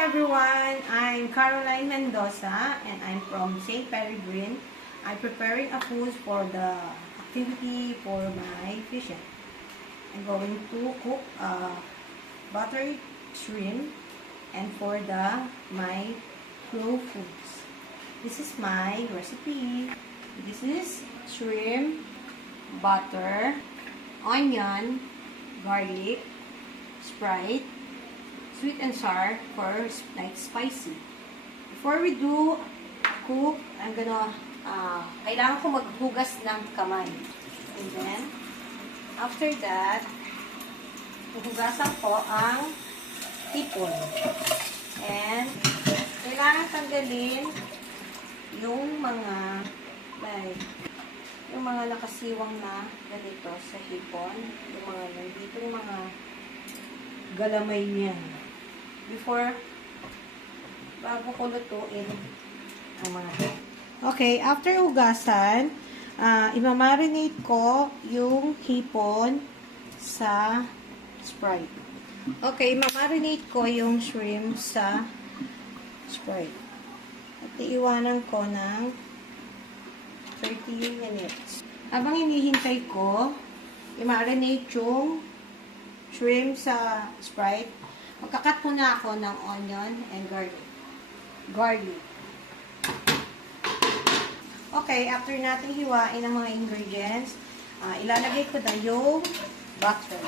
everyone, I'm Caroline Mendoza and I'm from St. Peregrine. I'm preparing a food for the activity for my patient. I'm going to cook buttered shrimp and for my raw foods. This is my recipe. This is shrimp, butter, onion, garlic, Sprite, sweet and sour for like spicy. Before we do cook, I'm gonna kailangan ko maghugas ng kamay. And then, after that, huhugasan ko ang hipon. And, kailangan tanggalin yung mga like, yung mga nakasiwang na ganito sa hipon. Yung mga nandito, yung mga galamay niya. Bago ko lutuin ang mga okay, after hugasan, imamarinate ko yung hipon sa Sprite. Okay, imamarinate ko yung shrimp sa Sprite. At iiwanan ko ng 30 minutes. Habang hinihintay ko, i-marinate yung shrimp sa Sprite, magkakat muna ako ng onion and garlic. Okay, after natin hiwain ang mga ingredients, ilalagay ko na yung butter.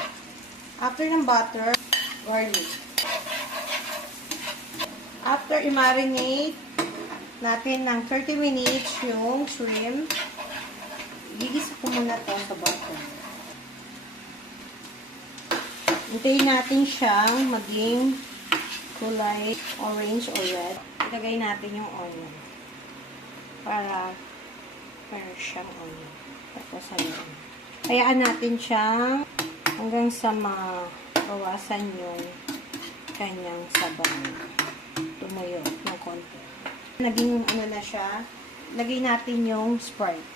After ng butter, garlic. After i-marinate natin ng 30 minutes yung shrimp, gigisa ko muna to sa butter. Hintayin natin siyang maging kulay orange or red. Ilagay natin yung onion para meron siyang onion. Tapos ayan. Hayaan natin siyang hanggang sa mabawasan yung kanyang sabaw. Tumayo ng konti. Naging ano na siya. Lagay natin yung Sprite.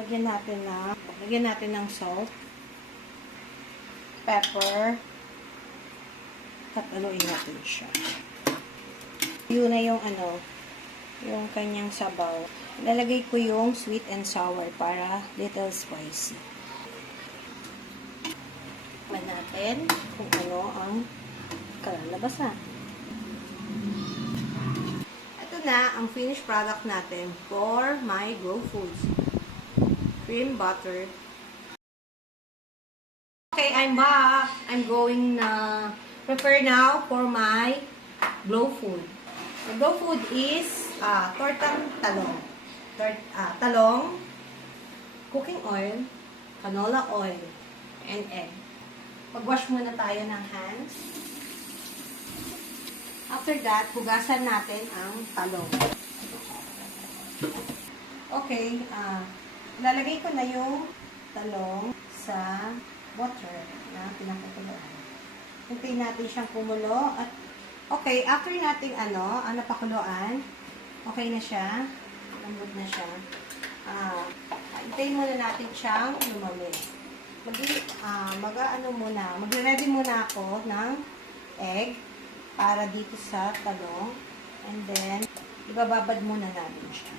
Lagyan natin ng salt, pepper, at aluin natin siya. Yun na yung yung kanyang sabaw. Lalagay ko yung sweet and sour para little spicy. Tignan natin kung ano ang kalalabasan. Ito na ang finished product natin for my raw foods. Cream butter. Okay, I'm back. I'm going na prepare now for my glow food. The glow food is tortang talong. Talong, cooking oil, canola oil, and egg. Mag-wash muna tayo ng hands. After that, hugasan natin ang talong. Okay, lalagay ko na yung talong sa water na pinakukuluan. Hintayin natin siyang kumulo at okay, after nating ang napakuluan, okay na siya. Lambot na siya. Hintayin muna natin siyang lumamig. Magre-ready muna ako ng egg para dito sa talong. And then, ibababad muna natin siya.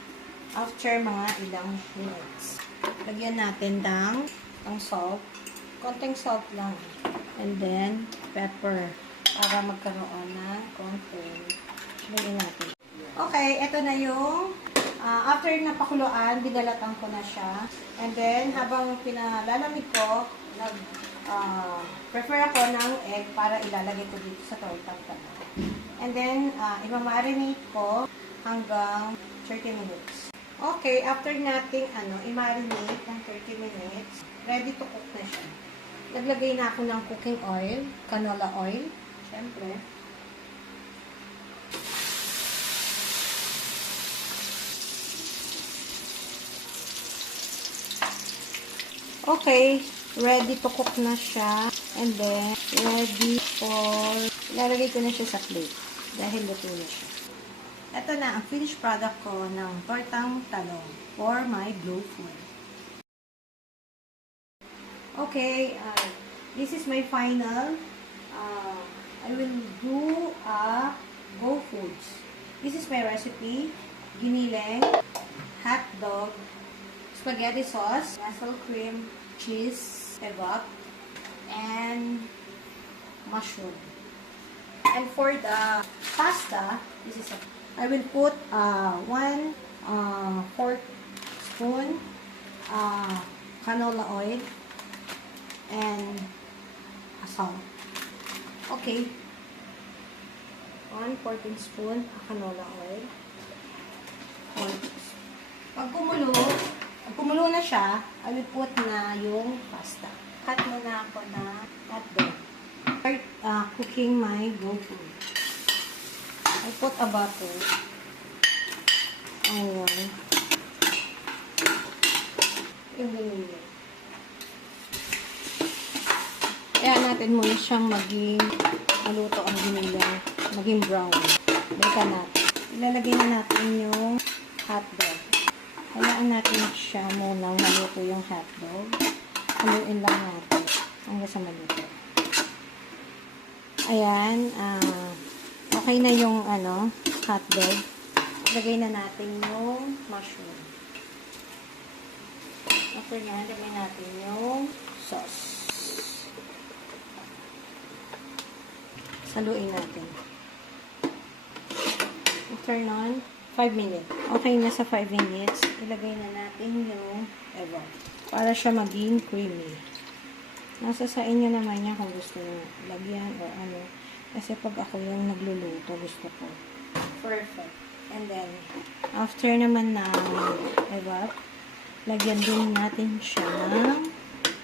After mga ilang minutes. Lagyan natin ng salt. Konting salt lang. And then, pepper. Para magkaroon ng konting. Lagyan natin. Okay, ito na yung after napakuluan, binalatan ko na siya. And then, habang pinalalamig ko, prefer ako ng egg para ilalagay ko dito sa tortang talong. And then, imamarinate ko hanggang 30 minutes. Okay, after nating i-marinate ng 30 minutes, ready to cook na siya. Naglagay na ako ng cooking oil, canola oil, syempre. Okay, ready to cook na siya. And then, ready for, ilalagay ko na siya sa plate dahil luto na siya. Ito na ang finished product ko ng tortang talong for my glow food. Okay, this is my final I will do Go Foods. This is my recipe. Giniling, hot dog, spaghetti sauce, mussel cream, cheese, kebab, and mushroom. And for the pasta, this is I will put 1/4 spoon canola oil and salt. Okay. 1/4 spoon canola oil. Pag kumulo na siya, I will put na yung pasta. Cut muna ako na hotdog. Start cooking my Go Food. I put a butter. Ayan. Yung binili. Kaya natin muna siyang maging maluto ang giniling. Maging brown. Balikan natin. Ilalagay na natin yung hotdog. Hayaan natin siya munang maluto yung hotdog. Haluin lang natin hanggang sa maluto. Ayan. Okay na yung hotdog. Lagay na natin yung mushroom. After yan, lagay natin yung sauce. Saluin natin. Turn on. 5 minutes. Okay na sa 5 minutes. Ilagay na natin yung kebab. Para siya maging creamy. Nasa sa inyo naman yan kung gusto nyo lagyan o ano. Kasi pag ako yung nagluluto, gusto ko. Perfect. And then, after naman na kebab, lagyan din natin siya ng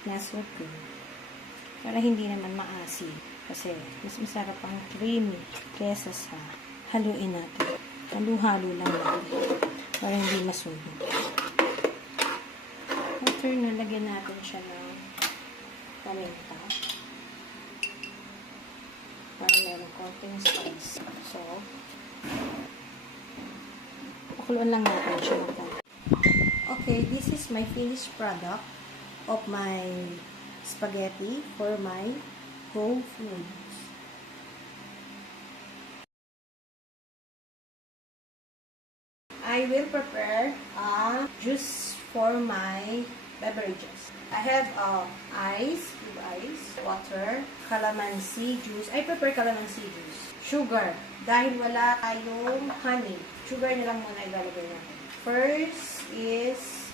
mussel cream. Para hindi naman maasim. Kasi mas masarap ang creamy kesa sa haluin natin. Halo-halo lang natin. Para hindi masunog. After na, lagyan natin siya ng paminta. Para meron konting spice. So, pakuluan lang natin siya ng konti. Okay, this is my finished product of my spaghetti for my Go Foods. I will prepare a juice for my beverages. I have ice, water, calamansi juice. I prepare calamansi juice. Sugar. Dahil wala tayong honey, sugar na lang muna ilalagay natin. First is,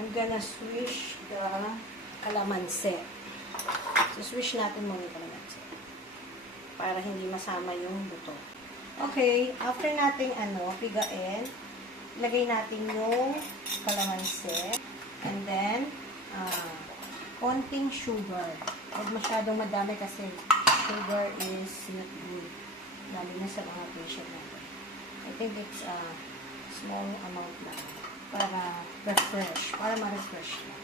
I'm gonna swish the calamansi. So, swish natin muna yung calamansi. Para hindi masama yung buto. Okay, after nating pigain, lagay natin yung kalamansi. And then, konting sugar. Huwag masyadong madami kasi sugar is not good. Lalo na sa mga patient natin. I think it's a small amount lang. Para refresh. Para ma-refresh lang.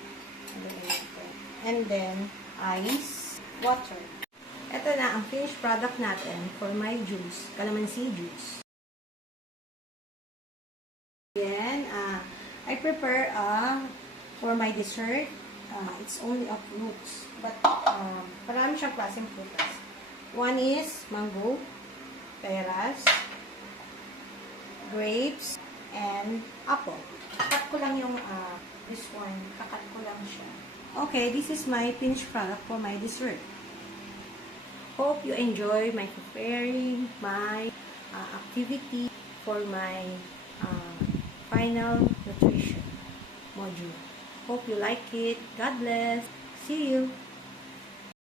And then, ice, water. Ito na ang finished product natin for my juice, calamansi juice. Then, I prepare for my dessert, it's only of fruits. But, marami siyang klaseng frutas. One is mango, peras, grapes, and apple. Kakat ko lang yung, this one, kakat ko lang siya. Okay, this is my finished product for my dessert. Hope you enjoy my preparing my activity for my final nutrition module. Hope you like it. God bless. See you.